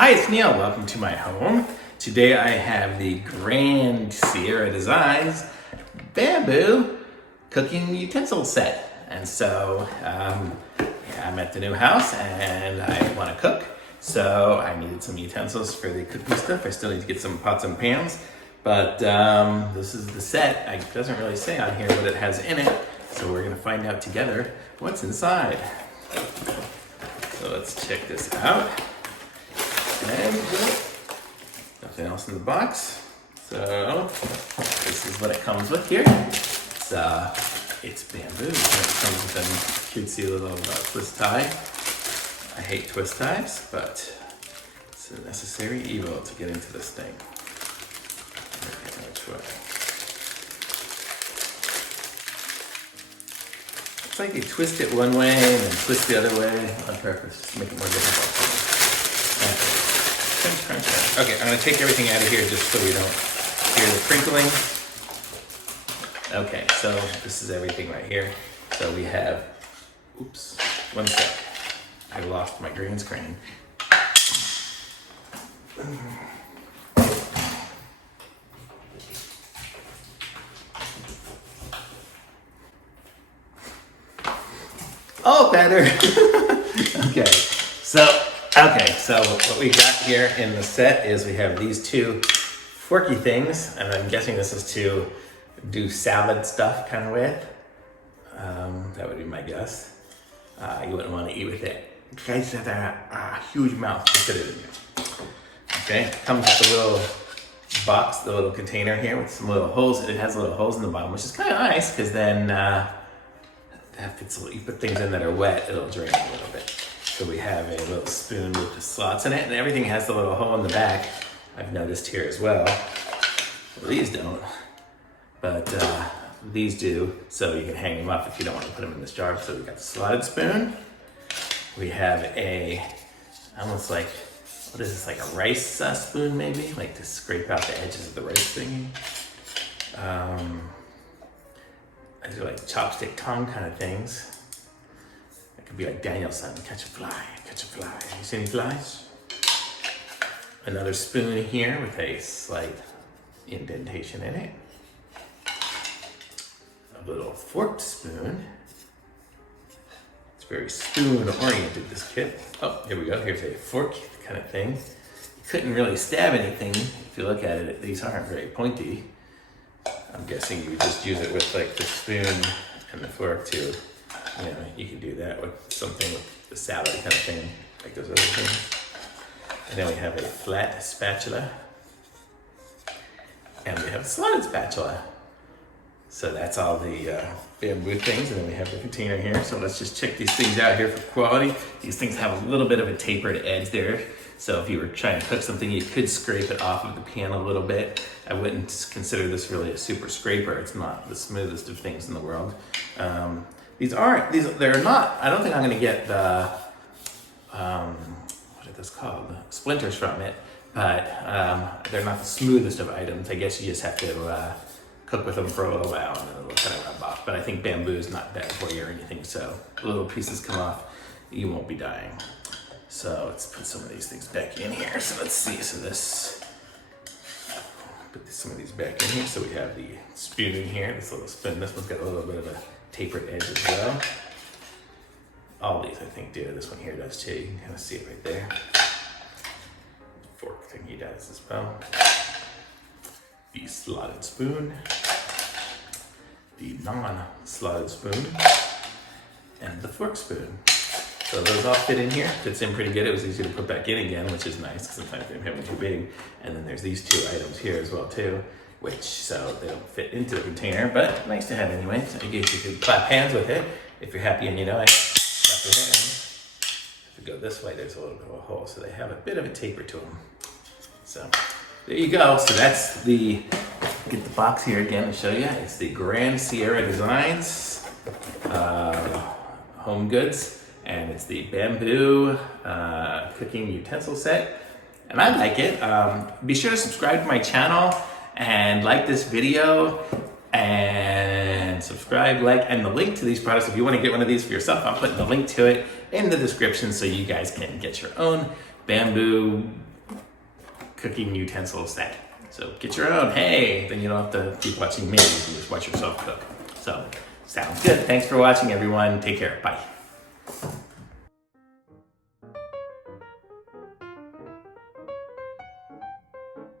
Hi, it's Neil. Welcome to my home. Today I have the Grand Sierra Designs bamboo cooking utensil set. And so I'm at the new house and I want to cook. So I needed some utensils for the cooking stuff. I still need to get some pots and pans. But this is the set. It doesn't really say on here what it has in it. So we're going to find out together what's inside. So let's check this out. And nothing else in the box. So this is what it comes with here. It's bamboo. It comes with a cutesy little twist tie. I hate twist ties, but it's a necessary evil to get into this thing. Okay, which way? It's like they twist it one way and then twist the other way on purpose, just to make it more difficult for me. Okay, I'm going to take everything out of here just so we don't hear the crinkling. Okay, so this is everything right here. So we have, oops, one sec. I lost my green screen. Oh, better. Okay, so what we got here in the set is we have these two forky things, and I'm guessing this is to do salad stuff kind of with. That would be my guess. You wouldn't want to eat with it. You guys have a huge mouth to fit it in here. Okay, comes with a little box, the little container here with some little holes. It has little holes in the bottom, which is kind of nice because then if you put things in that are wet, it'll drain a little bit. So we have a little spoon with the slots in it, and everything has the little hole in the back. I've noticed here as well. Well, these don't, but these do, so you can hang them up if you don't want to put them in this jar. So we got the slotted spoon. We have almost like, what is this, like a rice spoon maybe? Like to scrape out the edges of the rice thingy. I do like chopstick tongue kind of things. It could be like Danielson, catch a fly, catch a fly. You see any flies? Another spoon here with a slight indentation in it. A little forked spoon. It's very spoon oriented, this kit. Oh, here we go. Here's a fork kind of thing. You couldn't really stab anything. If you look at it, these aren't very pointy. I'm guessing you would just use it with like the spoon and the fork too. You can do that with something with the salad kind of thing, like those other things. And then we have a flat spatula. And we have a slotted spatula. So that's all the bamboo things. And then we have the container here. So let's just check these things out here for quality. These things have a little bit of a tapered edge there. So if you were trying to cook something, you could scrape it off of the pan a little bit. I wouldn't consider this really a super scraper. It's not the smoothest of things in the world. They're not, I don't think I'm gonna get the, what is this called? Splinters from it, but they're not the smoothest of items. I guess you just have to cook with them for a little while and then it'll kind of rub off. But I think bamboo is not bad for you or anything, so little pieces come off, you won't be dying. So let's put some of these things back in here. So let's see, put some of these back in here. So we have the spoon in here, this little spoon. This one's got a little bit of a tapered edge as well. All these I think do. This one here does too. You can kind of see it right there. Fork thing he does as well. The slotted spoon. The non-slotted spoon. And the fork spoon. So those all fit in here. Fits in pretty good. It was easy to put back in again, which is nice because sometimes they have them too big. And then there's these two items here as well too, so they don't fit into the container, but nice to have anyway. So I guess you could clap hands with it if you're happy and you know it. Clap your hands. If you go this way, there's a little bit of a hole, so they have a bit of a taper to them. So there you go. So that's get the box here again to show you. It's the Grand Sierra Designs home goods. And it's the bamboo cooking utensil set. And I like it. Be sure to subscribe to my channel and like this video and subscribe, like, and the link to these products. If you want to get one of these for yourself, I'm putting the link to it in the description so you guys can get your own bamboo cooking utensil set. So get your own. Hey, then you don't have to keep watching me. You can just watch yourself cook. So sounds good. Thanks for watching, everyone. Take care. Bye.